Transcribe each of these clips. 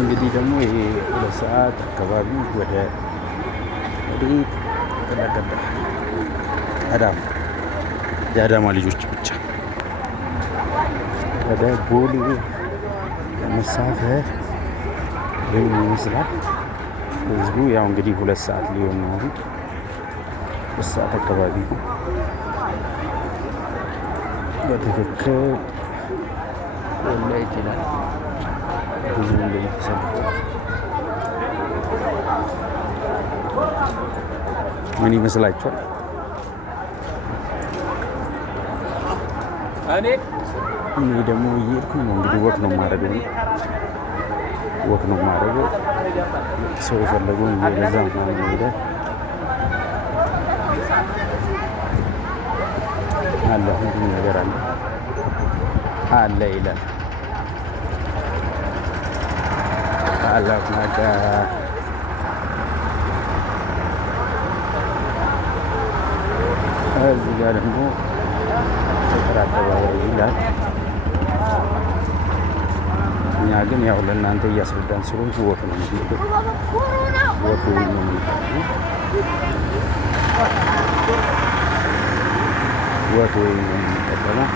እንግዲህ ደግሞ ይሄ 2 ሰዓት አካባቢ ወደ ተለቀቀ አዳማ የአዳማ ልጆች ብቻ ወደ ቦሌ ለመሳፈር ይህን ይመስላል ህዝቡ። ያው እንግዲህ 2 ሰዓት ሊሆን ነው። 2 ሰዓት አካባቢ በትክክል ላይ ይችላል ብዙ እንደሚሰሩ ምን ይመስላችኋል? እኔ ደግሞ እየሄድኩ ነው እንግዲህ ወክ ነው የማደርገው ሰው የፈለገውን እየገዛ ምናምን ሄደ አለ ሁሉም ነገር አለ ይላል ታላቅ ነገር። እዚህ ጋር ደግሞ ፍቅር አደባባይ ይላል። እኛ ግን ያው ለእናንተ እያስረዳን ስለሆነ ወክ ነው የሚሄደው ወክ ነው የሚሄደው ወክ ነው የሚጠቀመው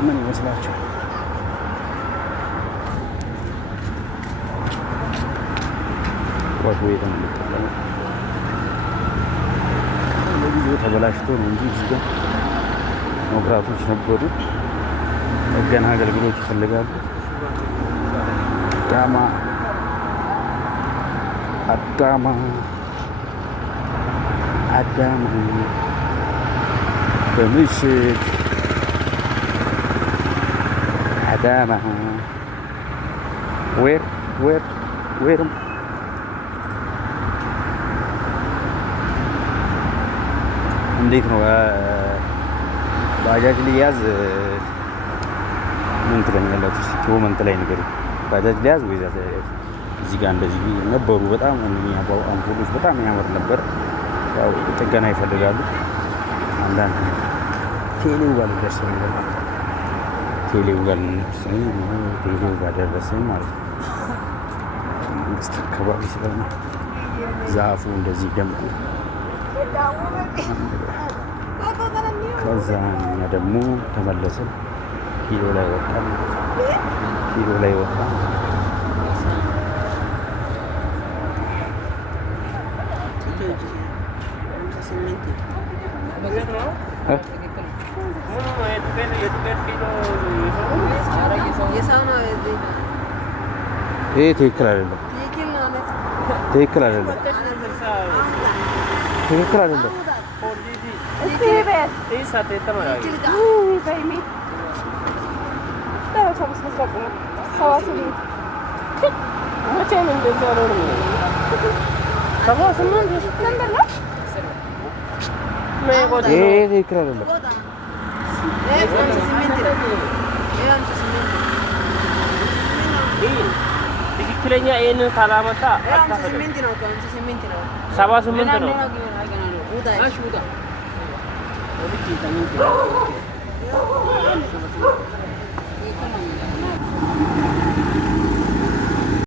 ምን ይመስላችኋል? ወክ ወይ ተመልጠው ለጊዜው ተበላሽቶ ነው እንጂ እዚህ ጋር መብራቶች ነበሩ። ጥገና አገልግሎት ይፈልጋሉ። አዳማ በምሽት አዳማ ዌርም እንዴት ነው? ባጃጅ ሊያዝ ምን ትለኛላችሁ? እስኪ ኮመንት ላይ ንገሩ። ባጃጅ ሊያዝ ወይ እዚህ ጋር እንደዚህ ነበሩ። በጣም የሚያባው አምፖሎች በጣም ያምር ነበር። ያው ጥገና ይፈልጋሉ። አንዳንድ ቴሌው ጋር ደርሰን ቴሌው ጋር ደረሰን ማለት ነው። መንግስት አካባቢ ስለሆነ ዛፉ እንደዚህ ደምቆ ከዛ እኛ ደግሞ ተመለስን። ኪሎ ላይ ወጣን። ይሄ ትክክል አይደለም። ትክክለኛ ይሄንን ካላመጣ 78 ነው።